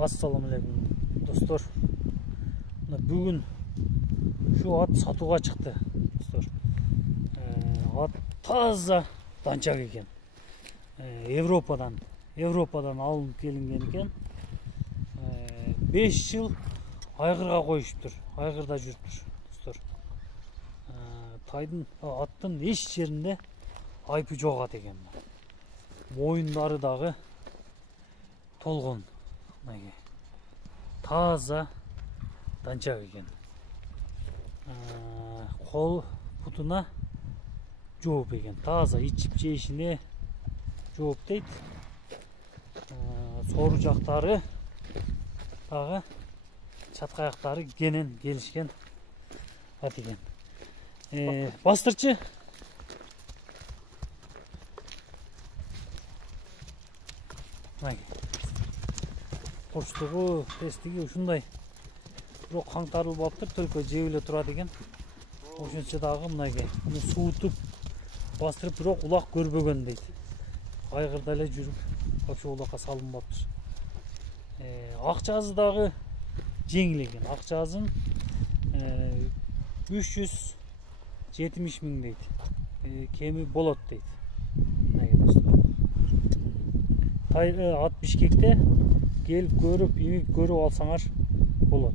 Ассаламу алейкум достор. Бүгін şu at сатуға шықты достор. At таза данчак екен. Европадан алынып келінген екен. 5 жыл айғырға қойып тұр. Айғырда жүріп тұр достор. Аттың еш жерінде айпы жоқ ат екен. Мойындары дағы толғын. Таза данчак екен. Қол бұтына жооп екен. Таза içip жейішіне жооп дейді. Сору жақтары дағы чатқа аяқтары кенен келішкен ат екен. Бастырчы. Qo'shtug'i, testigi shunday. Biroq qangtarilib olibdir, только jebile turadi ekan. O'shunchadagi bunaqa. Buni suutib, bostırib, biroq uloq ko'rmagan deydi. Ayg'irda ele жүріп, вообще uloqqa salinmabdir. Aqchazidagi jengil ekan. Aqchazın 370 ming deydi. Kemi bolot deydi. Nega dostlar? At Bishkekte gelip görüp, imip görüp alsaңар болот.